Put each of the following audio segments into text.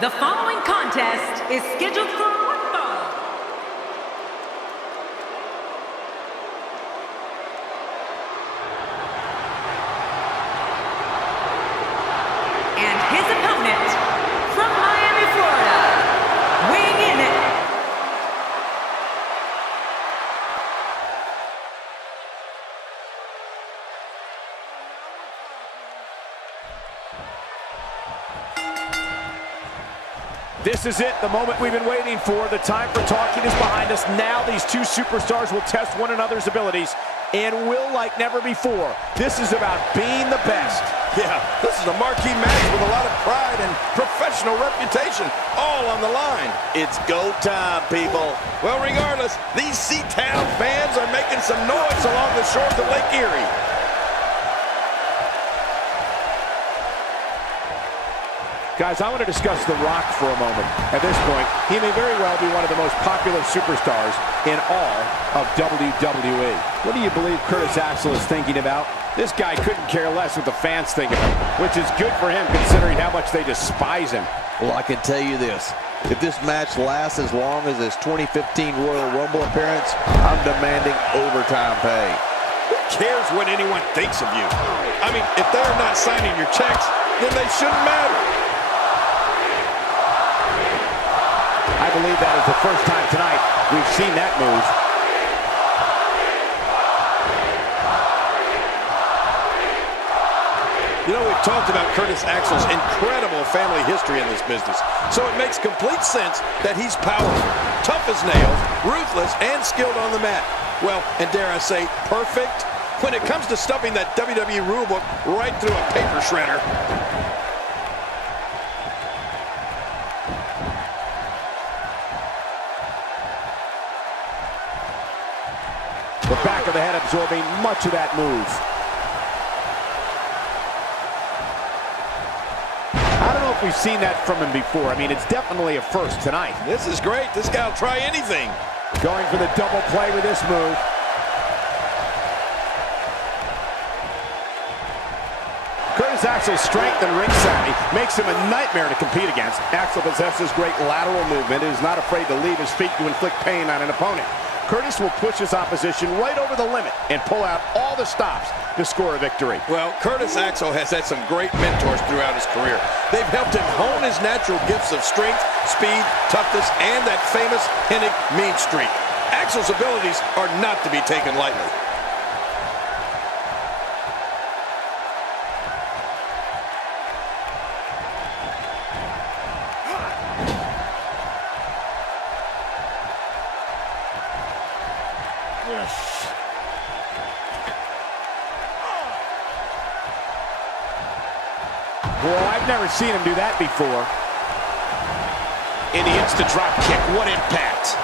The following contest is scheduled for one fall. And his opponent, from Miami, Florida, weighing in at This is it, the moment we've been waiting for. The time for talking is behind us. Now these two superstars will test one another's abilities and will like never before. This is about being the best. Yeah, this is a marquee match with a lot of pride and professional reputation all on the line. It's go time, people. Well, regardless, these C-Town fans are making some noise along the shores of Lake Erie. Guys, I want to discuss The Rock for a moment. At this point, he may very well be one of the most popular superstars in all of WWE. What do you believe Curtis Axel is thinking about? This guy couldn't care less what the fans think of him, which is good for him considering how much they despise him. Well, I can tell you this. If this match lasts as long as his 2015 Royal Rumble appearance, I'm demanding overtime pay. Who cares what anyone thinks of you? I mean, if they're not signing your checks, then they shouldn't matter. I believe that is the first time tonight we've seen that move. You know, we've talked about Curtis Axel's incredible family history in this business, so it makes complete sense that he's powerful, tough as nails, ruthless, and skilled on the mat. Well, and dare I say, perfect when it comes to stuffing that WWE rulebook right through a paper shredder. The back of the head absorbing much of that move. I don't know if we've seen that from him before. I mean, it's definitely a first tonight. This is great. This guy will try anything. Going for the double play with this move. Curtis Axel's strength and ring savvy makes him a nightmare to compete against. Axel possesses great lateral movement and is not afraid to leave his feet to inflict pain on an opponent. Curtis will push his opposition right over the limit and pull out all the stops to score a victory. Well, Curtis Axel has had some great mentors throughout his career. They've helped him hone his natural gifts of strength, speed, toughness, and that famous Hennig mean streak. Axel's abilities are not to be taken lightly. Boy, I've never seen him do that before. And he hits the drop kick. What impact!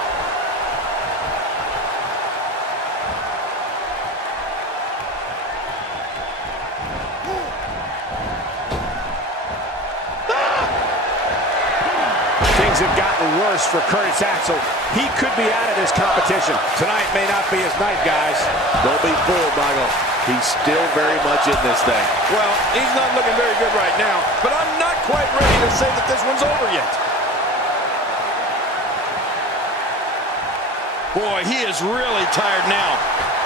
Things have gotten worse for Curtis Axel. He could be out of this competition. Tonight may not be his night, guys. Don't be fooled, Michael. He's still very much in this thing. Well, he's not looking very good right now, but I'm not quite ready to say that this one's over yet. Boy, he is really tired now.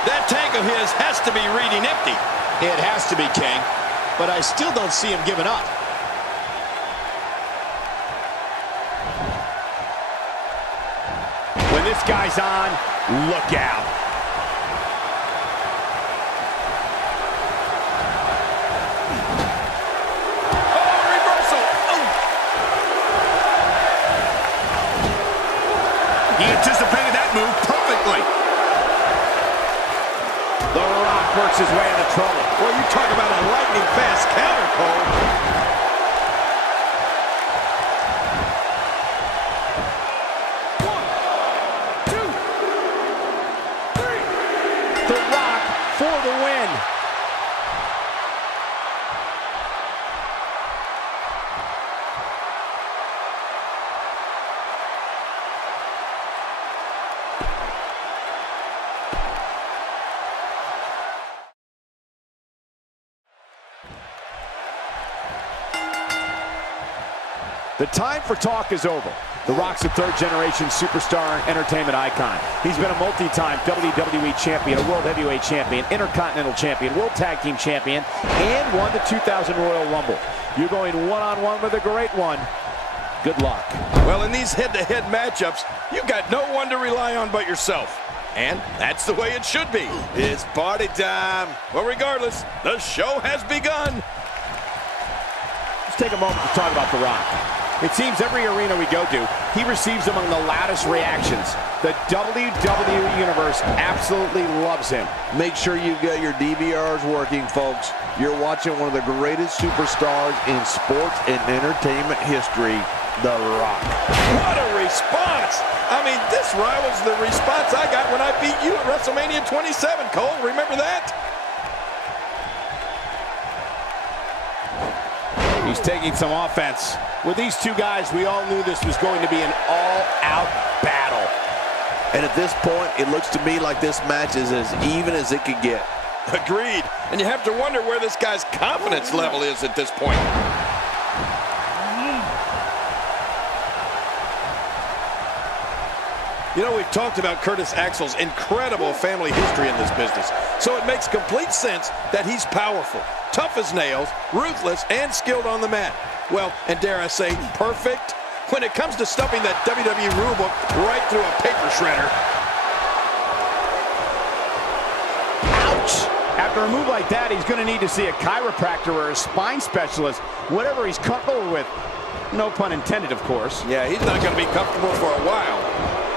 That tank of his has to be reading empty. It has to be, King. But I still don't see him giving up. When this guy's on, look out. He anticipated that move perfectly. The Rock works his way into trouble. Well, you talk about a lightning fast counter, Cole. The Rock for the win. The time for talk is over. The Rock's a third-generation superstar and entertainment icon. He's been a multi-time WWE champion, a World Heavyweight champion, Intercontinental champion, World Tag Team champion, and won the 2000 Royal Rumble. You're going one-on-one with a great one. Good luck. Well, in these head-to-head matchups, you got no one to rely on but yourself. And that's the way it should be. It's party time. Well, regardless, the show has begun. Let's take a moment to talk about The Rock. It seems every arena we go to, he receives among the loudest reactions. The WWE Universe absolutely loves him. Make sure you've got your DVRs working, folks. You're watching one of the greatest superstars in sports and entertainment history, The Rock. What a response! I mean, this rivals the response I got when I beat you at WrestleMania 27, Cole. Remember that? He's taking some offense. With these two guys, we all knew this was going to be an all-out battle. And at this point, it looks to me like this match is as even as it could get. Agreed. And you have to wonder where this guy's confidence level is at this point. You know, we've talked about Curtis Axel's incredible family history in this business, so it makes complete sense that he's powerful, tough as nails, ruthless, and skilled on the mat. Well, and dare I say, perfect when it comes to stuffing that WWE rulebook right through a paper shredder. Ouch! After a move like that, he's going to need to see a chiropractor or a spine specialist, whatever he's comfortable with. No pun intended, of course. Yeah, he's not going to be comfortable for a while.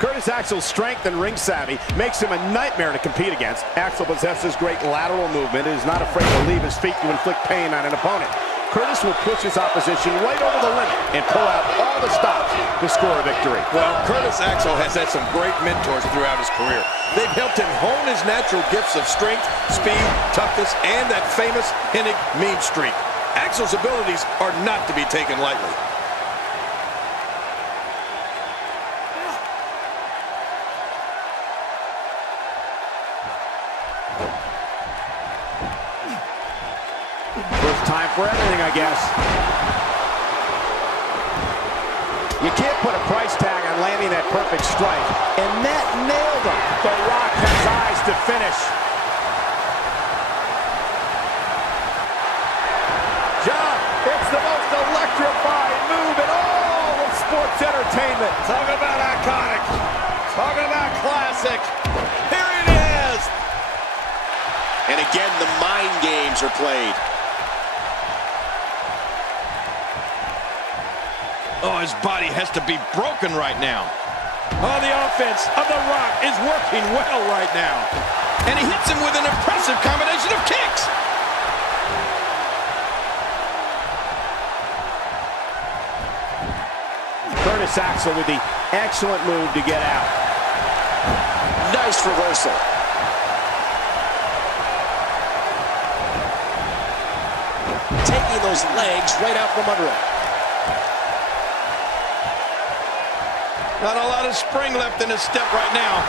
Curtis Axel's strength and ring savvy makes him a nightmare to compete against. Axel possesses great lateral movement and is not afraid to leave his feet to inflict pain on an opponent. Curtis will push his opposition right over the limit and pull out all the stops to score a victory. Well, Curtis Axel has had some great mentors throughout his career. They've helped him hone his natural gifts of strength, speed, toughness, and that famous Hennig mean streak. Axel's abilities are not to be taken lightly. First time for everything, I guess. You can't put a price tag on landing that perfect strike. And that nailed him. The Rock has eyes to finish. John, it's the most electrifying move in all of sports entertainment. Talk about iconic. Talk about classic. Here it is. And again, the mind games are played. Oh, his body has to be broken right now. Oh, the offense of The Rock is working well right now. And he hits him with an impressive combination of kicks. Curtis Axel with the excellent move to get out. Nice reversal. Taking those legs right out from under him. Not a lot of spring left in his step right now.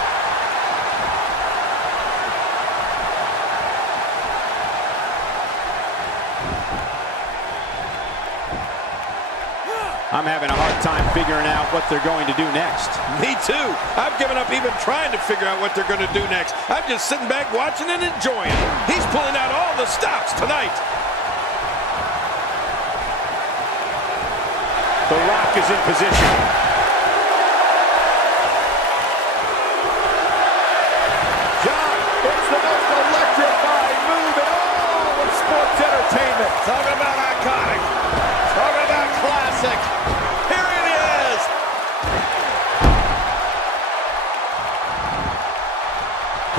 I'm having a hard time figuring out what they're going to do next. Me too. I've given up even trying to figure out what they're going to do next. I'm just sitting back watching and enjoying. He's pulling out all the stops tonight. The Rock is in position. Talk about iconic. Talk about classic. Here it is.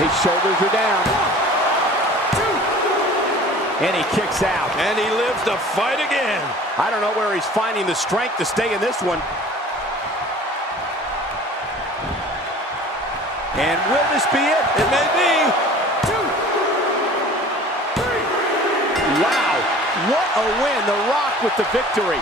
His shoulders are down. 1, 2. And he kicks out. And he lives to fight again. I don't know where he's finding the strength to stay in this one. And will this be it? It may be. 2, 3. Wow. What a win. The Rock with the victory.